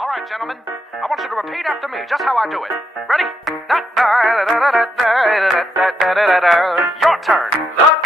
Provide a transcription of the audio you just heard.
All right, gentlemen, I want you to repeat after me, just how I do it. Ready? Your turn.